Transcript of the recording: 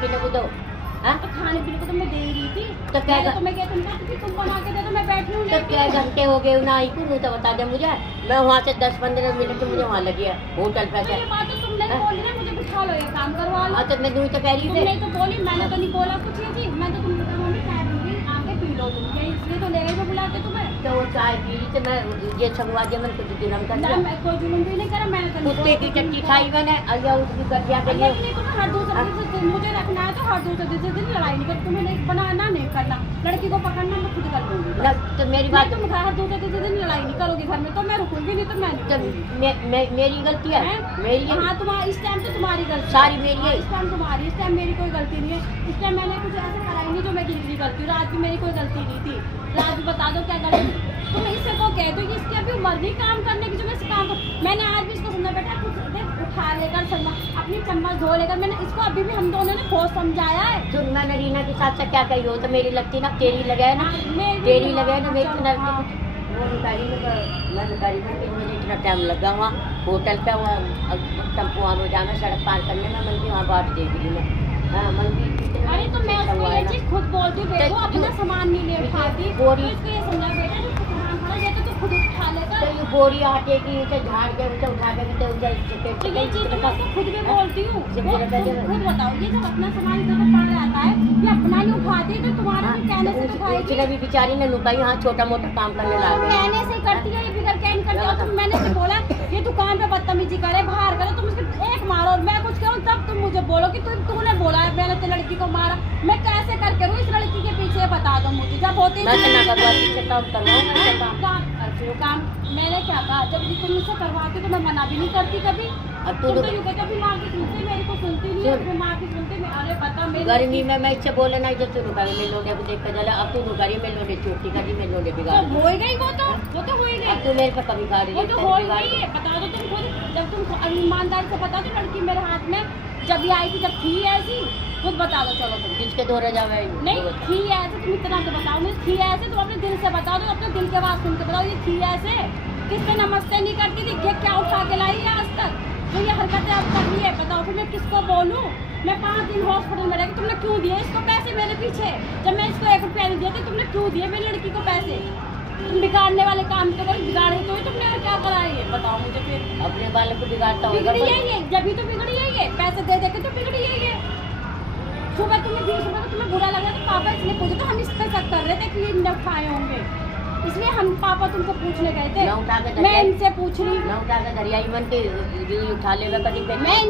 पीने को दो। हाँ तो खाने पीने को तो मैं दे ही रही थी। तो क्या तो मैं कहती हूँ कि तुम बना के दे दो, मैं बैठी हूँ तो क्या घंटे हो गए ना आई को तो बता दे मुझे। मैं वहाँ से 10-15 मिनट मुझे वहाँ लगी है होटल पे। ये बात तो तुम नहीं बोली ना, मुझे बिठा लो, ये काम करवा लो। हाँ तो मैं तो कह रही तुम थी। नहीं तो बोली, मैंने तो नहीं बोला कुछ ये चीज। मैं तो तुमको कहा मम्मी चाय दूंगी, आके पी लो तुम, ये इसलिए तो ले गई मैं बुलाते तुम्हें। तो वो चाय पी ली तो मैं ये छंगवा दिया, मैंने कुछ जुलम कर दिया। मैं कोई जुलूम भी नहीं करा, मैंने तो नहीं कुत्ते की चट्टी खाई मैंने अलिया उसकी गठिया के लिए। लेकिन तुम्हें हर दूसरे दिन मुझे रखना है तो हर दूसरे दिन लड़ाई नहीं कर, तुम्हें नहीं बनाना नहीं करना, लड़की को पकड़ना मैं खुद कर लूंगी। तो मेरी बात तुम हर दूसरे दिन लड़ाई नहीं करोगी घर में तो मैं रुकूंगी नहीं, तो मैं नहीं तो मेरी गलती है मेरी है। हाँ तुम्हारी इस टाइम तो तुम्हारी गलती सारी मेरी है। इस टाइम तुम्हारी, इस टाइम मेरी कोई गलती नहीं है। इस टाइम मैंने कुछ ऐसा करा ही नहीं जो मैं गिरी गलती हूँ। रात की मेरी कोई गलती नहीं थी, रात भी बता दो क्या गलती। तुम इससे को कह दो कि इसकी अभी उम्र नहीं काम करने की, जो मैं काम कर। मैंने आज भी इसको समझा बेटा कुछ देख उठा लेकर अपनी चम्मच धो लेकर, मैंने इसको अभी भी हम दोनों ने बहुत समझाया है। तो मैंने रीना के साथ क्या कही हो तो मेरी लगती ना तेरी लगे ना, तेरी लगे ना मेरी वो निकाली मैं निकाली ना कि मुझे इतना टाइम लगा वहाँ होटल पे, वहाँ टेम्पो वहाँ जाना सड़क पार करने में। मन की वहाँ बात देख ली मैं। हाँ मन की अरे तो मैं उसको ये चीज खुद बोलती हूँ, देखो अपना सामान नहीं ले उठाती, बोरी इसको ये समझा बेटा जो सामान खड़ा ये तो तू खुद उठा लेगा। तो ये बोरी आटे की उसे झाड़ के उसे उठा के तो ये चीज मैं उसको खुद भी बोलती हूँ। खुद बताओ, ये जब अपना सामान इधर पड़ जाता है ये अपना नहीं उठाती तो तुम्हारा कहने से उठाएगी। उसने भी बेचारी ने लुकाई हाँ छोटा मोटा काम करने लगा कहने से करती है, ये बिगड़ के नहीं करती। और मैंने तो बोला ये दुकान पे बदतमीजी करे बाहर करे, तुम उसके एक मारो और मैं कुछ कहूँ तब तुम मुझे बोलो कि तूने बोला है मैंने तो लड़की को मारा। मैं कैसे करके रहूँ इस लड़की के पीछे, बता दो मुझे। जब होती काम मैंने क्या कहा, जब तुम मुझसे करवाती तो मैं मना भी नहीं करती कभी। अब तुम तो यूँ कहते माँ की सुनती, मेरी को सुनती नहीं है, माँ की सुनती। अरे पता मेरी गर्मी में मैं इससे बोले ना जब तू रुकाई में लोगे देख कर जला। अब तू रुकारी में लोगे चोटी का जी में लोगे बिगाड़ हो ही गई, वो तो हो ही गई। अब तू मेरे पे कभी खा रही वो तो हो ही गई है। बता दो तुम खुद, जब तुम ईमानदारी से बता दो लड़की मेरे हाथ में जब ये आई थी, जब थी ऐसी खुद बता दो। चलो तुम किसके दौरे जावे नहीं थी ऐसे, तुम इतना तो बताओ नहीं थी ऐसे, तुम अपने दिल से बता दो, अपने दिल के बात सुन के बताओ ये थी ऐसे। किससे नमस्ते नहीं करती थी, क्या उठा के लाई है आज तक जो ये हरकतें अब कर रही है, बताओ फिर मैं किसको बोलूँ। मैं 5 दिन हॉस्पिटल में रही, तुमने क्यों दिए इसको पैसे मेरे पीछे? जब मैं इसको 1 रुपया नहीं दिया तो तुमने क्यों दिए मेरी लड़की को पैसे? तुम बिगाड़ने वाले काम के बाद बिगाड़े तो तुमने और क्या करा है बताओ मुझे। फिर अपने बालों को बिगाड़ता हूँ बिगड़ी है ये, जब भी तो बिगड़ी है ये, पैसे दे दे के तो बिगड़ी है ये। सुबह तुम्हें 20 रुपये तो तुम्हें बुरा लगा तो पापा इसलिए पूछे, तो हम इस पे शक कर रहे थे कि ये न उठाए होंगे, इसलिए हम पापा तुमको पूछने गए थे। मैं इनसे पूछ रही न उठा के दरियाई मन के उठा ले कभी मैं